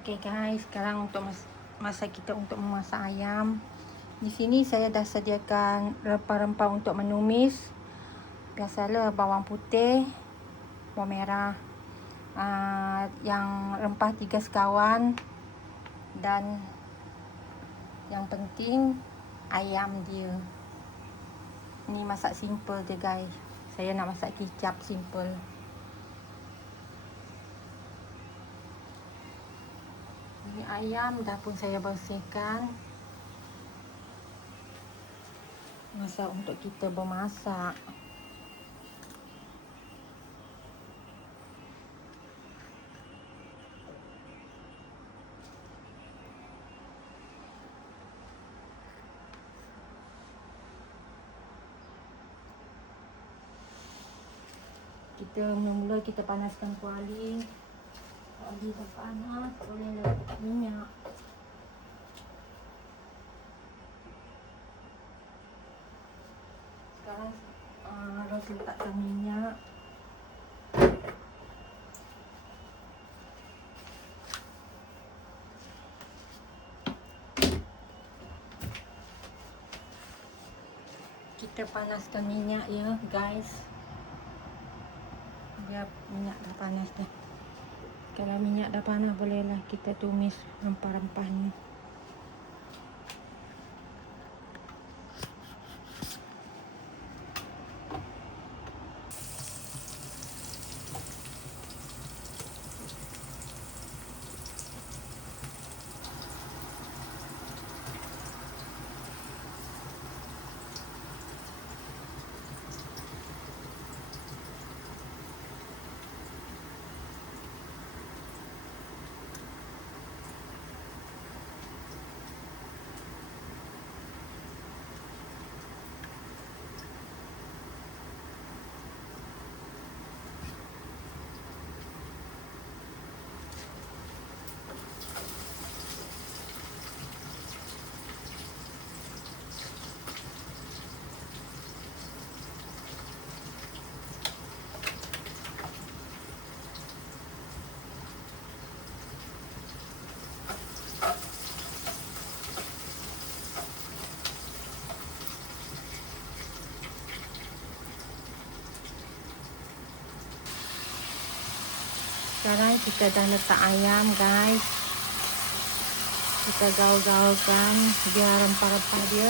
Okey guys, sekarang untuk masa kita untuk memasak ayam. Di sini saya dah sediakan rempah-rempah untuk menumis. Biasalah bawang putih, bawang merah, yang rempah 3 sekawan, dan yang penting ayam dia. Ni masak simple je guys. Saya nak masak kicap simple. Ini ayam dah pun saya bersihkan. Masa untuk kita bermasak. Mula-mula kita panaskan kuali. Kuali dah panas, boleh letak minyak. Sekarang harus letakkan minyak. Kita panaskan minyak ya guys. Biar minyak dah panas dah. Kalau minyak dah panas, bolehlah kita tumis rempah-rempahnya. Sekarang kita dah letak ayam guys. Kita gaul-gaulkan biar rempah-rempah dia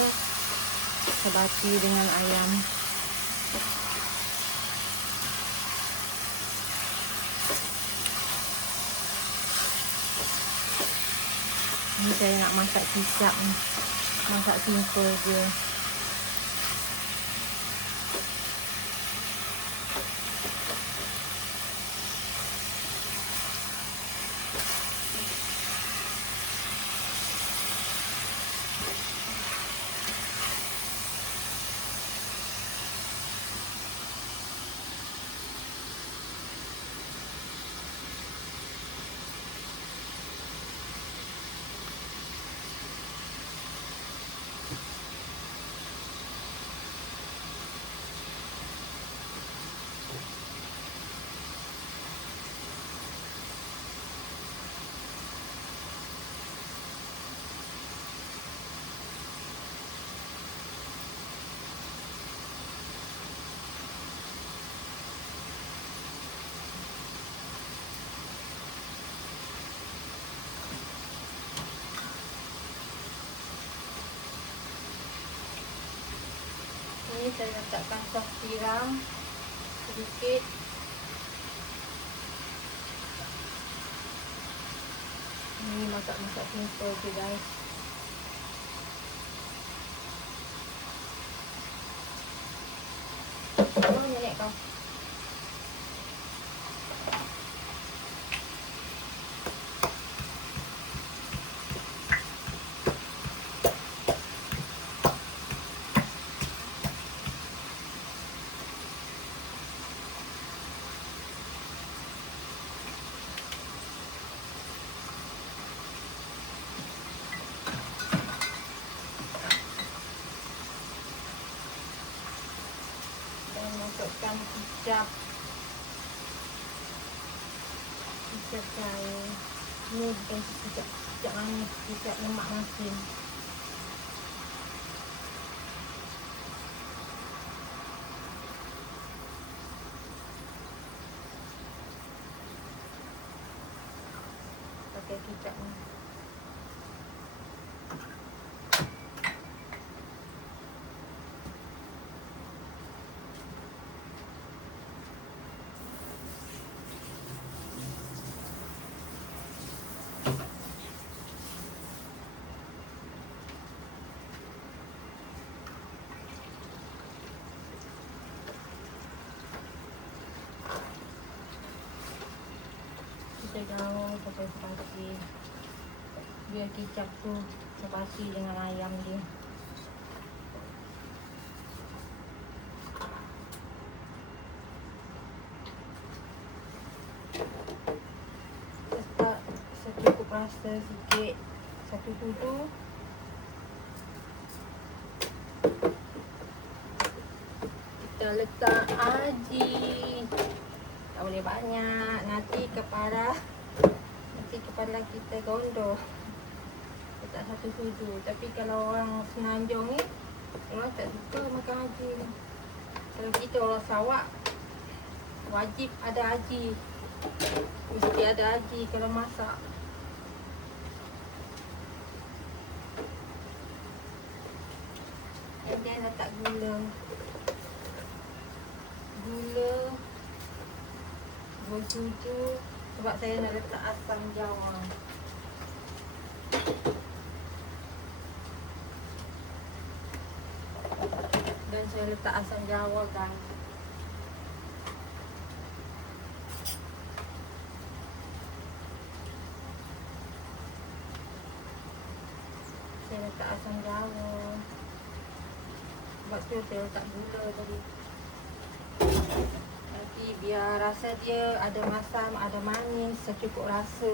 sebati dengan ayam. Ini saya nak masak kicap ni. Masak simple je. Ini saya letakkan sos tiram sedikit. Ini masak-masak simple je guys. Oh nenek kau. Masukkan kicap cair. Ini bukan kicap manis, kicap lemak masin. Pakai kicap ni. Kita gaul pakai spasi biar kicap tu sepasi dengan ayam dia. Letak secukup rasa sikit, 1 sudu. Kita letak aji. Tak boleh banyak, nanti kepala kita gondol. Letak 1 sudu. Tapi kalau orang Semenanjung ni, orang tak suka makan aji. Kalau kita orang Sarawak, wajib ada aji. Mesti ada aji kalau masak. And then letak gula. Gula, 2 sudu. Sebab saya nak letak asam jawa. Dan saya letak asam jawa, guys. Saya letak asam jawa. Sebab tu saya letak gula tadi. Nanti biar rasa dia ada masam, ada manis, secukup rasa.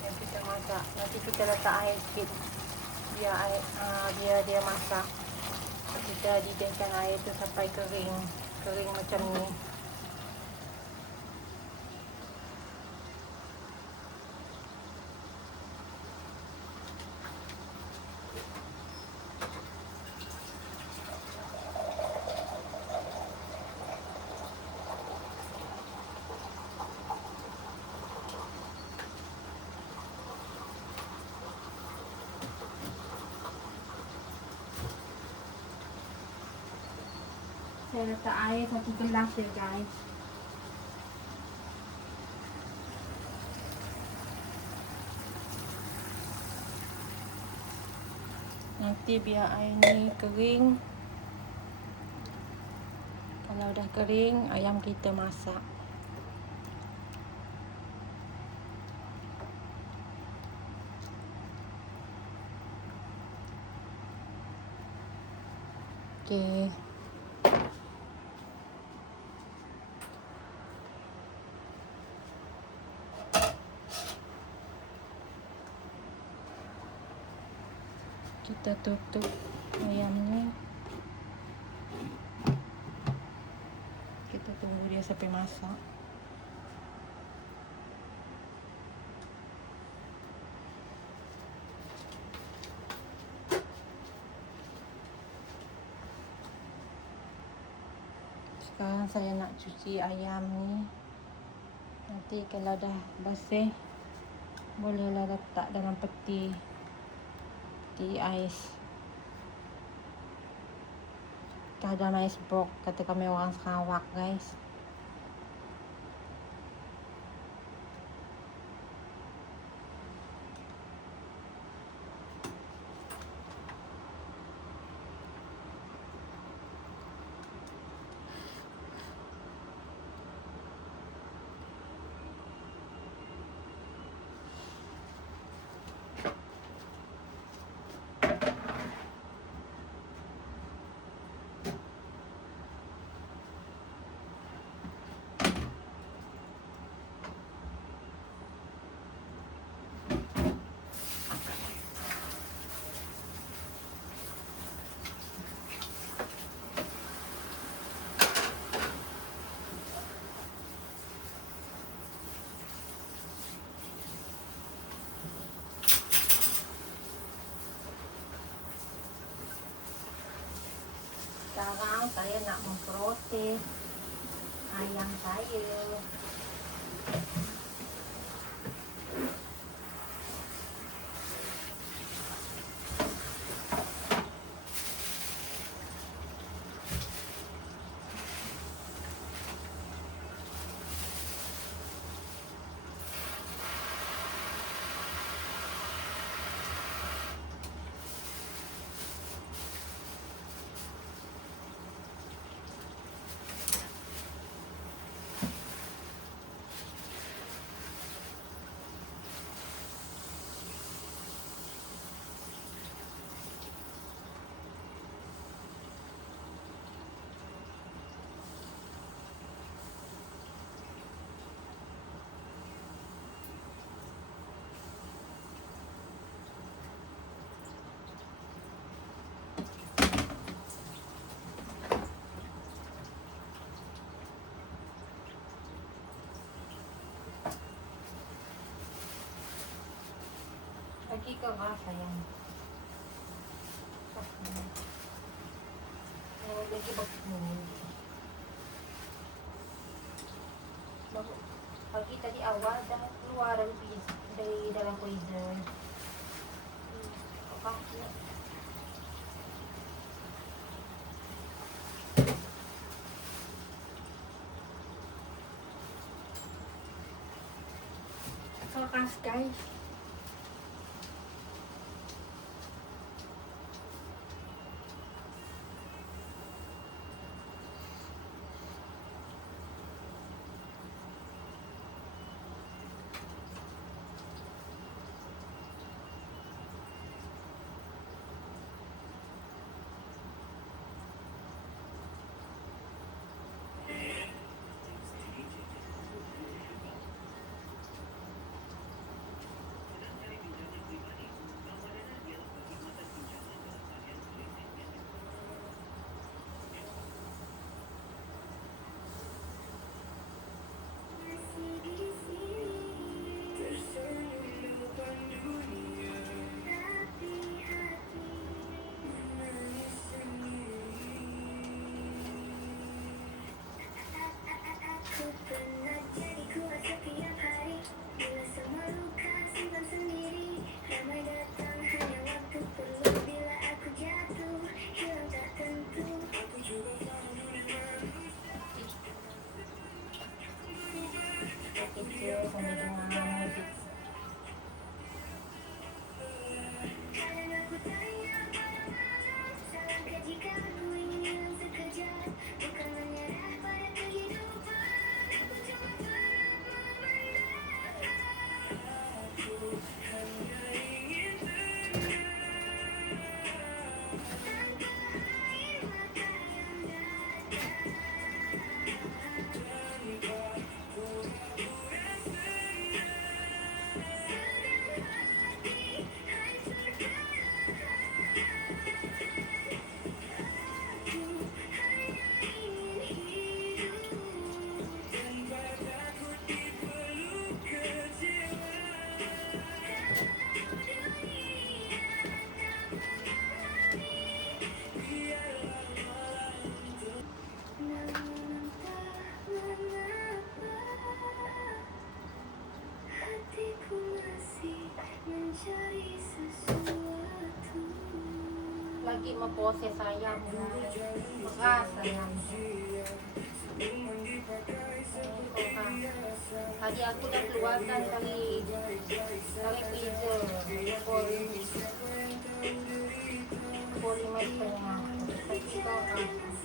Yang kita masak, nanti kita letak air sikit biar dia masak. Kita didihkan air tu sampai kering macam ni. Saya letak air 1 gelas ya, guys. Nanti biar air ni kering. Kalau dah kering, ayam kita masak. Okey. Kita tutup ayam ni. Kita tunggu dia sampai masak. Sekarang saya nak cuci ayam ni. Nanti kalau dah bersih, bolehlah letak dalam peti ais. Dalam ais box, kata kami orang Sarawak, guys. saya nak memproses ayam saya. Lagi keras sayang. Lagi pagi tadi awal dah keluar dari dalam freezer. Keras guys. Lagi memproses ayam beras sayang. Tadi aku dah keluarkan dari freezer pukul 5:30. Lagi keras.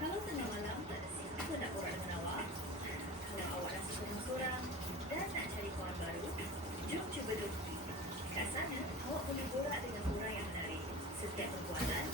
Kalau tengah malam tak ada siapa nak borak dengan awak, kalau awak rasa seorang-seorang dan nak cari kawan baru, jom cuba Doki. Kat sana, awak boleh borak dengan orang yang menarik. Setiap perbuatan